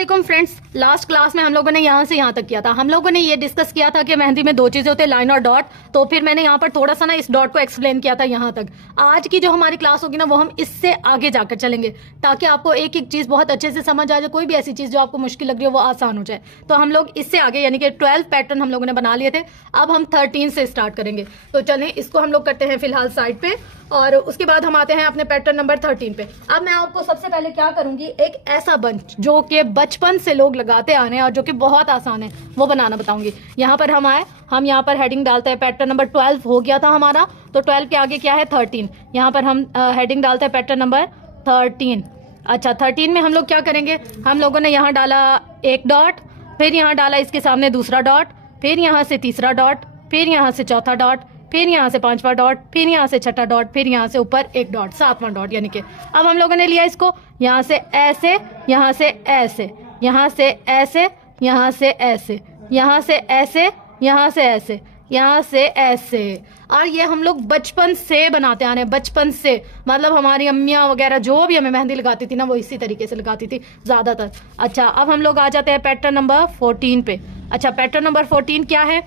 वालेकुम friends, last class में हम लोगों ने यहाँ से यहाँ तक किया था। हम लोगों ने ये डिस्कस किया था कि मेहंदी में दो चीजें होती है, लाइन और डॉट। तो फिर मैंने यहाँ पर थोड़ा सा ना इस डॉट को एक्सप्लेन किया था यहाँ तक। आज की जो हमारी क्लास होगी ना वो हम इससे आगे जाकर चलेंगे ताकि आपको एक एक चीज बहुत अच्छे से समझ आ जाए। कोई भी ऐसी चीज जो आपको मुश्किल लग रही हो वो आसान हो जाए। तो हम लोग इससे आगे यानी कि 12 पैटर्न हम लोगों ने बना लिए थे। अब हम 13 से स्टार्ट करेंगे। तो चलें, इसको हम लोग करते हैं फिलहाल साइड पे और उसके बाद हम आते हैं अपने पैटर्न नंबर 13 पे। अब मैं आपको सबसे पहले क्या करूंगी, एक ऐसा बंच जो कि बचपन से लोग लगाते आ रहे हैं और जो कि बहुत आसान है वो बनाना बताऊंगी। यहाँ पर हम आए, हम यहाँ पर हेडिंग डालते हैं। पैटर्न नंबर 12 हो गया था हमारा, तो 12 के आगे क्या है 13। यहाँ पर हम हेडिंग डालते हैं पैटर्न नंबर 13। अच्छा, 13 में हम लोग क्या करेंगे, हम लोगों ने यहाँ डाला एक डॉट, फिर यहाँ डाला इसके सामने दूसरा डॉट, फिर यहाँ से तीसरा डॉट, फिर यहाँ से चौथा डॉट, फिर यहाँ से पांचवा डॉट, फिर यहाँ से छठा डॉट, फिर यहाँ से ऊपर एक डॉट, सातवां डॉट। यानी कि अब हम लोगों ने लिया इसको यहाँ से ऐसे, यहाँ से ऐसे, यहाँ से ऐसे, यहाँ से ऐसे, यहाँ से ऐसे, यहाँ से ऐसे, यहाँ से ऐसे। और ये हम लोग बचपन से बनाते आ रहे हैं, बचपन से। मतलब हमारी अम्मियाँ वगैरह जो भी हमें मेहंदी लगाती थी ना वो इसी तरीके से लगाती थी ज्यादातर। अच्छा, अब हम लोग आ जाते हैं पैटर्न नंबर 14 पे। अच्छा, पैटर्न नंबर 14 क्या है,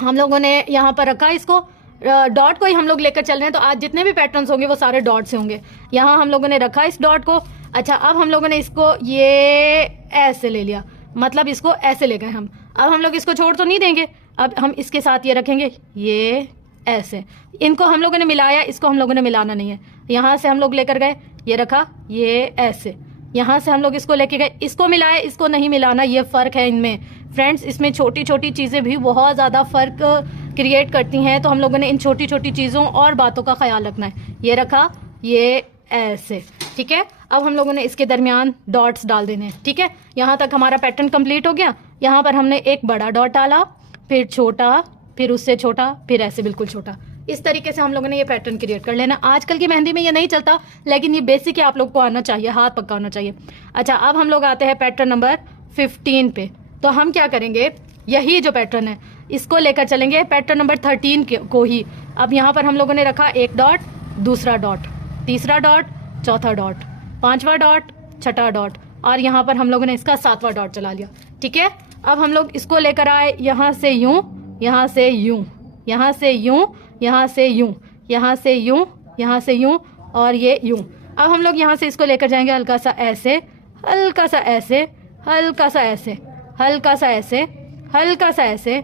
हम लोगों ने यहाँ पर रखा इसको, डॉट को ही हम लोग लेकर चल रहे हैं। तो आज जितने भी पैटर्न्स होंगे वो सारे डॉट से होंगे। यहाँ हम लोगों ने रखा इस डॉट को। अच्छा, अब हम लोगों ने इसको ये ऐसे ले लिया, मतलब इसको ऐसे ले गए हम। अब हम लोग इसको छोड़ तो नहीं देंगे, अब हम इसके साथ ये रखेंगे, ये ऐसे। इनको हम लोगों ने मिलाया, इसको हम लोगों ने मिलाना नहीं है। यहाँ से हम लोग लेकर गए, ये रखा, ये ऐसे। यहाँ से हम लोग इसको लेके गए, इसको मिलाया, इसको नहीं मिलाना, ये फर्क है इनमें फ्रेंड्स। इसमें छोटी छोटी चीजें भी बहुत ज्यादा फर्क क्रिएट करती हैं। तो हम लोगों ने इन छोटी छोटी चीजों और बातों का ख्याल रखना है। ये रखा, ये ऐसे, ठीक है। अब हम लोगों ने इसके दरमियान डॉट्स डाल देने हैं, ठीक है। यहाँ तक हमारा पैटर्न कंप्लीट हो गया। यहाँ पर हमने एक बड़ा डॉट डाला, फिर छोटा, फिर उससे छोटा, फिर ऐसे बिल्कुल छोटा। इस तरीके से हम लोगों ने ये पैटर्न क्रिएट कर लेना। आजकल की मेहंदी में ये नहीं चलता, लेकिन ये बेसिक है, आप लोग को आना चाहिए, हाथ पक्का होना चाहिए। अच्छा, अब हम लोग आते हैं पैटर्न नंबर 15 पे। तो हम क्या करेंगे, यही जो पैटर्न है इसको लेकर चलेंगे पैटर्न नंबर 13 को ही। अब यहाँ पर हम लोगों ने रखा एक डॉट, दूसरा डॉट, तीसरा डॉट, चौथा डॉट, पांचवा डॉट, छठा डॉट, और यहाँ पर हम लोगों ने इसका सातवां डॉट चला लिया, ठीक है। अब हम लोग इसको लेकर आए यहाँ से यूं, यहाँ से यूं, यहाँ से यूं, यहाँ से यूं, यहाँ से यूं, यहाँ से यूं, और ये यूं। अब हम लोग यहाँ से इसको लेकर जाएंगे हल्का सा ऐसे, हल्का सा ऐसे, हल्का सा ऐसे, हल्का सा ऐसे, हल्का सा ऐसे,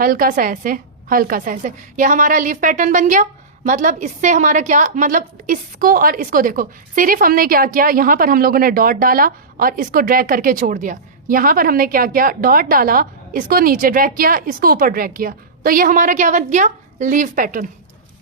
हल्का सा ऐसे, हल्का सा ऐसे। यह हमारा लीफ पैटर्न बन गया। मतलब इससे हमारा क्या मतलब, इसको और इसको देखो, सिर्फ हमने क्या किया, यहाँ पर हम लोगों ने डॉट डाला और इसको ड्रैग करके छोड़ दिया। यहाँ पर हमने क्या किया, डॉट डाला, इसको नीचे ड्रैग किया, इसको ऊपर ड्रैग किया। तो ये हमारा क्या बन गया, लीफ पैटर्न।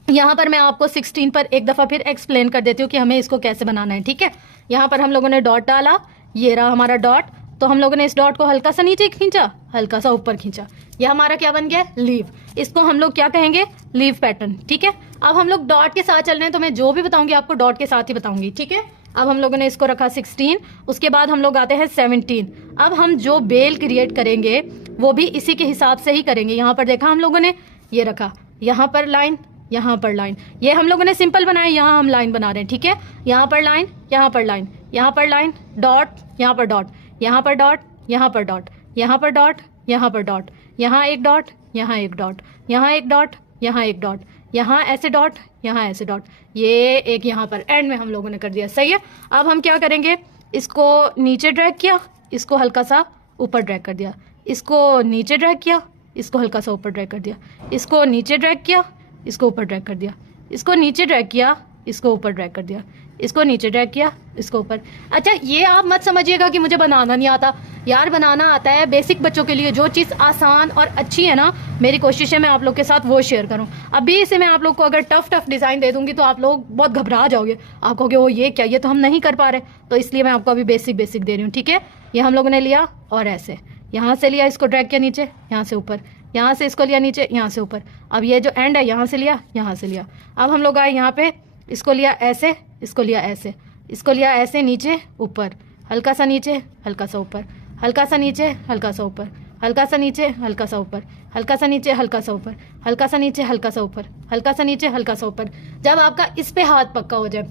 यहाँ पर मैं आपको 16 पर एक दफा फिर एक्सप्लेन कर देती हूँ कि हमें इसको कैसे बनाना है, ठीक है। यहाँ पर हम लोगों ने डॉट डाला, ये रहा हमारा डॉट। तो हम लोगों ने इस डॉट को हल्का सा नीचे खींचा, हल्का सा ऊपर खींचा, यह हमारा क्या बन गया, लीव। इसको हम लोग क्या कहेंगे, लीव पैटर्न, ठीक है। अब हम लोग डॉट के साथ चल रहे हैं, तो मैं जो भी बताऊंगी आपको डॉट के साथ ही बताऊंगी, ठीक है। अब हम लोगों ने इसको रखा 16, उसके बाद हम लोग आते हैं 17। अब हम जो बेल क्रिएट करेंगे वो भी इसी के हिसाब से ही करेंगे। यहाँ पर देखा हम लोगों ने, ये रखा, यहाँ पर लाइन, यहाँ पर लाइन। ये हम लोगों ने सिंपल बनाया, यहाँ हम लाइन बना रहे हैं, ठीक है। यहाँ पर लाइन, यहाँ पर लाइन, यहाँ पर लाइन, डॉट, यहाँ पर डॉट, यहाँ पर डॉट, यहाँ पर डॉट, यहाँ पर डॉट, यहाँ पर डॉट, यहाँ एक डॉट, यहाँ एक डॉट, यहाँ एक डॉट, यहाँ एक डॉट, यहाँ ऐसे डॉट, यहाँ ऐसे डॉट, ये एक यहाँ पर एंड में हम लोगों ने कर दिया, सही है। अब हम क्या करेंगे, इसको नीचे ड्रैग किया, इसको हल्का सा ऊपर ड्रैग कर दिया, इसको नीचे ड्रैग किया, इसको हल्का सा ऊपर ड्रैग कर दिया, इसको नीचे ड्रैग किया, इसको ऊपर ड्रैग कर दिया, इसको नीचे ड्रैग किया, इसको ऊपर ड्रैग कर दिया, इसको नीचे ड्रैग किया, इसको ऊपर। अच्छा, ये आप मत समझिएगा कि मुझे बनाना नहीं आता यार, बनाना आता है बेसिक बच्चों के लिए। जो चीज़ आसान और अच्छी है ना, मेरी कोशिश है मैं आप लोग के साथ वो शेयर करूं। अभी इसे मैं आप लोग को अगर टफ डिज़ाइन दे दूंगी तो आप लोग बहुत घबरा जाओगे, आप कहोगे वो ये क्या, ये तो हम नहीं कर पा रहे। तो इसलिए मैं आपको अभी बेसिक दे रही हूँ, ठीक है। ये हम लोगों ने लिया और ऐसे यहाँ से लिया, इसको ड्रैग किया नीचे, यहाँ से ऊपर, यहाँ से इसको लिया नीचे, यहाँ से ऊपर। अब ये जो एंड है यहाँ से लिया, यहाँ से लिया। अब हम लोग आए यहाँ पे, इसको लिया ऐसे, इसको लिया ऐसे, इसको लिया ऐसे, नीचे ऊपर, हल्का सा नीचे, हल्का सा ऊपर, हल्का सा नीचे, हल्का सा ऊपर, हल्का सा नीचे, हल्का सा ऊपर, हल्का सा नीचे, हल्का सा ऊपर, हल्का सा नीचे, हल्का सा ऊपर, हल्का सा नीचे, हल्का सा ऊपर। जब आपका इस पे हाथ पक्का हो जाए,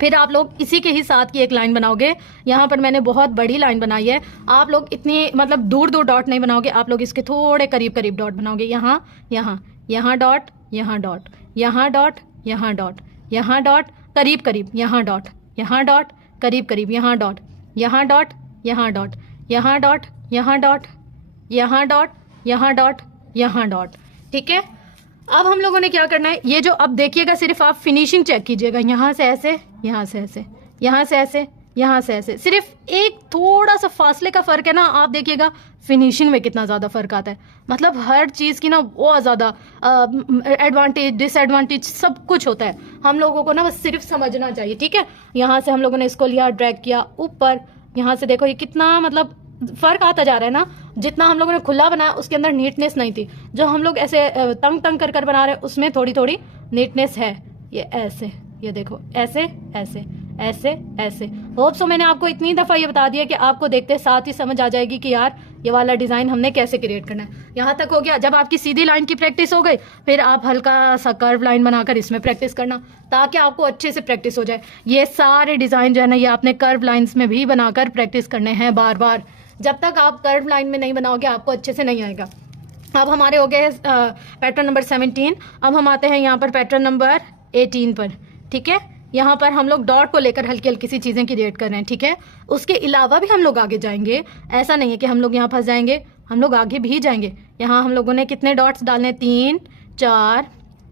फिर आप लोग इसी के ही साथ की एक लाइन बनाओगे। यहाँ पर मैंने बहुत बड़ी लाइन बनाई है, आप लोग इतनी मतलब दूर दूर डॉट नहीं बनाओगे, आप लोग इसके थोड़े करीब करीब डॉट बनाओगे। यहाँ यहाँ यहाँ डॉट, यहाँ डॉट, यहाँ डॉट, यहाँ डॉट, यहाँ डॉट, करीब करीब, यहाँ डॉट, यहाँ डॉट, करीब करीब, यहाँ डॉट, यहाँ डॉट, यहाँ डॉट, यहाँ डॉट, यहाँ डॉट, यहाँ डॉट, यहाँ डॉट, यहाँ डॉट। ठीक है, अब हम लोगों ने क्या करना है, ये जो अब देखिएगा सिर्फ आप फिनिशिंग चेक कीजिएगा, यहाँ से ऐसे, यहाँ से ऐसे, यहाँ से ऐसे, यहाँ से ऐसे, सिर्फ एक थोड़ा सा फासले का फर्क है ना, आप देखिएगा फिनिशिंग में कितना ज़्यादा फर्क आता है। मतलब हर चीज़ की ना बहुत ज़्यादा एडवांटेज डिसएडवांटेज सब कुछ होता है, हम लोगों को ना बस सिर्फ समझना चाहिए। ठीक है, यहाँ से हम लोगों ने इसको लिया, ड्रैग किया ऊपर, यहाँ से देखो ये कितना मतलब फर्क आता जा रहा है ना। जितना हम लोगों ने खुला बनाया उसके अंदर नीटनेस नहीं थी, जो हम लोग ऐसे तंग तंग कर बना रहे हैं उसमें थोड़ी थोड़ी नीटनेस है। ये ऐसे, ये देखो ऐसे ऐसे ऐसे ऐसे। होप सो मैंने आपको इतनी दफ़ा ये बता दिया कि आपको देखते साथ ही समझ आ जाएगी कि यार ये वाला डिज़ाइन हमने कैसे क्रिएट करना है। यहाँ तक हो गया। जब आपकी सीधी लाइन की प्रैक्टिस हो गई, फिर आप हल्का सा कर्व लाइन बनाकर इसमें प्रैक्टिस करना, ताकि आपको अच्छे से प्रैक्टिस हो जाए। ये सारे डिज़ाइन जो है ना, ये आपने कर्व लाइन्स में भी बनाकर प्रैक्टिस करने हैं बार बार। जब तक आप कर्व लाइन में नहीं बनाओगे आपको अच्छे से नहीं आएगा। अब हमारे हो गए पैटर्न नंबर 17। अब हम आते हैं यहाँ पर पैटर्न नंबर 18 पर। ठीक है, यहाँ पर हम लोग डॉट को लेकर हल्की हल्की सी चीज़ें क्रिएट कर रहे हैं। ठीक है, उसके अलावा भी हम लोग आगे जाएंगे, ऐसा नहीं है कि हम लोग यहाँ फंस जाएंगे, हम लोग आगे भी जाएंगे। यहाँ हम लोगों ने कितने डॉट्स डालने, 3 4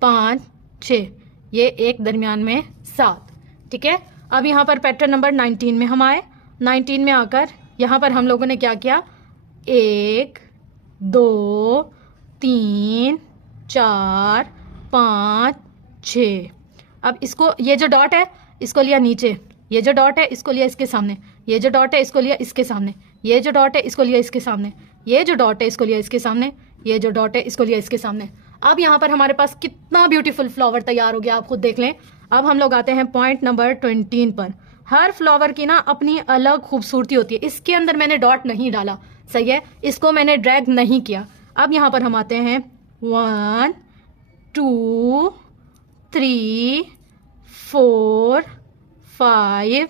5 6, ये एक दरमियान में 7। ठीक है, अब यहाँ पर पैटर्न नंबर 19 में हम आए। 19 में आकर यहाँ पर हम लोगों ने क्या किया, 1 2 3 4 5 6। अब इसको, ये जो डॉट है इसको लिया नीचे, ये जो डॉट है इसको लिया इसके सामने, ये जो डॉट है इसको लिया इसके सामने, ये जो डॉट है इसको लिया इसके सामने, ये जो डॉट है इसको लिया इसके सामने, ये जो डॉट है इसको लिया इसके सामने। अब यहाँ पर हमारे पास कितना ब्यूटीफुल फ्लावर तैयार हो गया, आप खुद देख लें। अब हम लोग आते हैं पॉइंट नंबर 20 पर। हर फ्लावर की ना अपनी अलग खूबसूरती होती है। इसके अंदर मैंने डॉट नहीं डाला, सही है, इसको मैंने ड्रैग नहीं किया। अब यहाँ पर हम आते हैं 1 2 3 4 5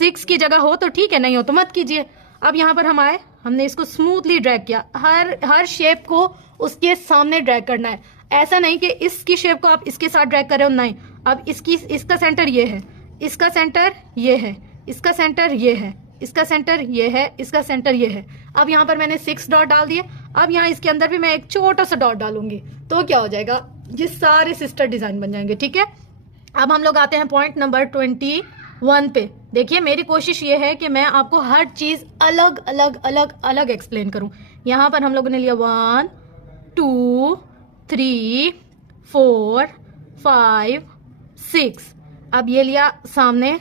6 की जगह हो तो ठीक है, नहीं हो तो मत कीजिए। अब यहाँ पर हम आए, हमने इसको स्मूथली ड्रैग किया। हर शेप को उसके सामने ड्रैग करना है, ऐसा नहीं कि इसकी शेप को आप इसके साथ ड्रैग कर रहे हो, नहीं। अब इसका सेंटर ये है, इसका सेंटर ये है, इसका सेंटर ये है, इसका सेंटर ये है, इसका सेंटर ये है। अब यहाँ पर मैंने 6 डॉट डाल दिए। अब यहाँ इसके अंदर भी मैं एक छोटा सा डॉट डालूंगी, तो क्या हो जाएगा, ये सारे सिस्टर डिजाइन बन जाएंगे। ठीक है, अब हम लोग आते हैं पॉइंट नंबर 21 पे। देखिए, मेरी कोशिश ये है कि मैं आपको हर चीज अलग अलग अलग अलग एक्सप्लेन करूं। यहाँ पर हम लोगों ने लिया 1 2 3 4 5 6। अब ये लिया सामने,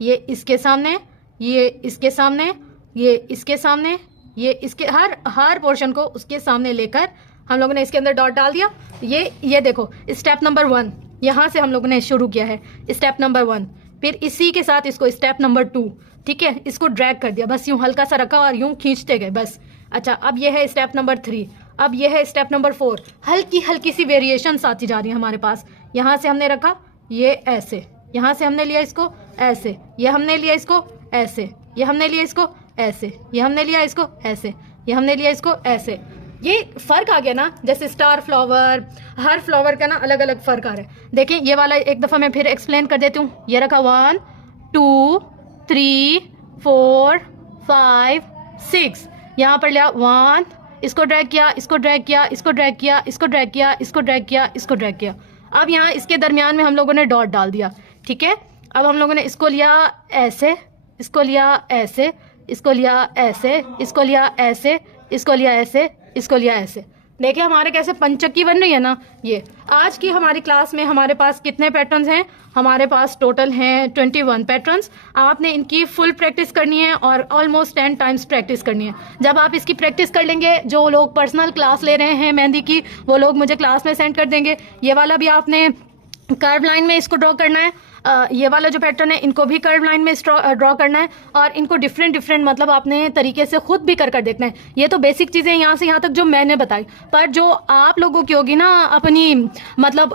ये इसके सामने, ये इसके सामने, ये इसके सामने, ये इसके हर पोर्शन को उसके सामने लेकर हम लोगों ने इसके अंदर डॉट डाल दिया। ये देखो स्टेप नंबर 1 यहाँ से हम लोगों ने शुरू किया है, स्टेप नंबर 1। फिर इसी के साथ इसको स्टेप नंबर 2, ठीक है, इसको ड्रैग कर दिया, बस यूं हल्का सा रखा और यूं खींचते गए बस। अच्छा, अब ये है स्टेप नंबर 3, अब ये है स्टेप नंबर 4। हल्की हल्की सी वेरिएशन आती जा रही है हमारे पास। यहाँ से हमने रखा ये ऐसे, यहाँ से हमने लिया इसको ऐसे, ये हमने लिया इसको ऐसे, ये हमने लिया इसको ऐसे, ये हमने लिया इसको ऐसे, ये हमने लिया इसको ऐसे। ये फर्क आ गया ना, जैसे स्टार फ्लावर, हर फ्लावर का ना अलग अलग फर्क आ रहा है। देखिए ये वाला एक दफा मैं फिर एक्सप्लेन कर देती हूँ। ये रखा 1 2 3 4 5 6, यहाँ पर लिया 1, इसको ड्रैग किया, इसको ड्रैग किया, इसको ड्रैग किया, इसको ड्रैग किया, इसको ड्रैग किया, इसको ड्रैग किया। अब यहाँ इसके दरमियान में हम लोगों ने डॉट डाल दिया। ठीक है, अब हम लोगों ने इसको लिया ऐसे, इसको लिया ऐसे, इसको लिया ऐसे, इसको लिया ऐसे, इसको लिया ऐसे, इसको लिया ऐसे। देखिए हमारे कैसे पंचक्की बन रही है ना। ये आज की हमारी क्लास में हमारे पास कितने पैटर्न्स हैं, हमारे पास टोटल हैं 21 पैटर्न्स। आपने इनकी फुल प्रैक्टिस करनी है और ऑलमोस्ट 10 टाइम्स प्रैक्टिस करनी है। जब आप इसकी प्रैक्टिस कर लेंगे, जो लोग पर्सनल क्लास ले रहे हैं मेहंदी की, वो लोग मुझे क्लास में सेंड कर देंगे। ये वाला भी आपने कर्व लाइन में इसको ड्रॉ करना है, ये वाला जो पैटर्न है इनको भी कर्व लाइन में ड्रॉ करना है, और इनको डिफरेंट मतलब आपने तरीके से खुद भी कर देखना है। ये तो बेसिक चीज़ें यहाँ से यहाँ तक जो मैंने बताई, पर जो आप लोगों की होगी ना अपनी मतलब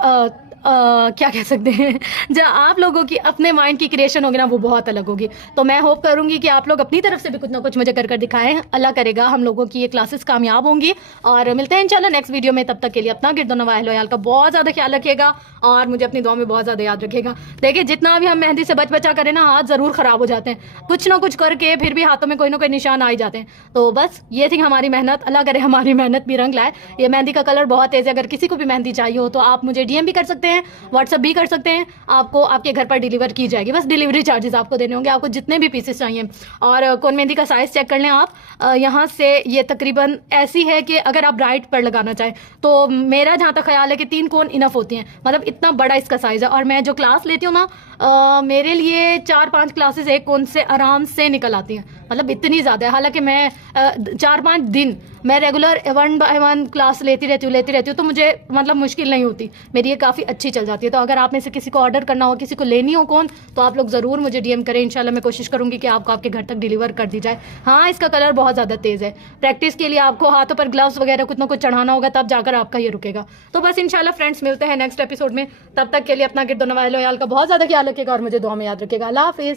क्या कह सकते हैं, जो आप लोगों की अपने माइंड की क्रिएशन होगी ना वो बहुत अलग होगी। तो मैं होप करूंगी कि आप लोग अपनी तरफ से भी कुछ ना कुछ मुझे कर दिखाएं। अल्लाह करेगा हम लोगों की ये क्लासेस कामयाब होंगी। और मिलते हैं इंशाल्लाह नेक्स्ट वीडियो में। तब तक के लिए अपना गिरदोनवा अहल वयाल का बहुत ज्यादा ख्याल रखिएगा और मुझे अपनी दुआ में बहुत ज्यादा याद रखिएगा। देखिए जितना भी हम मेहंदी से बचा करें ना, हाथ जरूर खराब हो जाते हैं, कुछ ना कुछ करके फिर भी हाथों में कोई ना कोई निशान आ ही जाते हैं। तो बस ये थी हमारी मेहनत, अल्लाह करे हमारी मेहनत भी रंग लाए। ये मेहंदी का कलर बहुत तेज है, अगर किसी को भी मेहंदी चाहिए हो तो आप मुझे डीएम भी कर सकते हैं, व्हाट्सअप भी कर सकते हैं। आपको आपके घर पर डिलीवर की जाएगी, बस डिलीवरी चार्जेस आपको देने होंगे, आपको जितने भी पीसेस चाहिए। और कोन मेहंदी का साइज चेक कर लें आप, यहाँ से ये तकरीबन ऐसी है कि अगर आप ब्राइट पर लगाना चाहें तो मेरा जहाँ तक ख्याल है कि 3 कोन इनफ होती हैं, मतलब इतना बड़ा इसका साइज है। और मैं जो क्लास लेती हूँ ना, मेरे लिए 4-5 क्लासेस एक कोन से आराम से निकल आती हैं, मतलब इतनी ज़्यादा है। हालांकि मैं 4-5 दिन मैं रेगुलर 1 by 1 क्लास लेती रहती हूँ, तो मुझे मतलब मुश्किल नहीं होती, मेरी ये काफ़ी अच्छी चल जाती है। तो अगर आप में से किसी को ऑर्डर करना हो, किसी को लेनी हो कौन, तो आप लोग ज़रूर मुझे डीएम करें। इंशाल्लाह मैं कोशिश करूंगी कि आपको आपके घर तक डिलीवर कर दी जाए। हाँ, इसका कलर बहुत ज़्यादा तेज़ है, प्रैक्टिस के लिए आपको हाथों पर ग्लव्स वगैरह कुछ ना कुछ चढ़ाना होगा, तब जाकर आपका ये रुकेगा। तो बस इंशाल्लाह फ्रेंड्स मिलते हैं नेक्स्ट एपिसोड में। तब तक के लिए अपना गिरदोनवा अहल वयाल का बहुत ज़्यादा ख्याल रखिएगा और मुझे दुआ में याद रखिएगा। अल्लाह हाफिज़।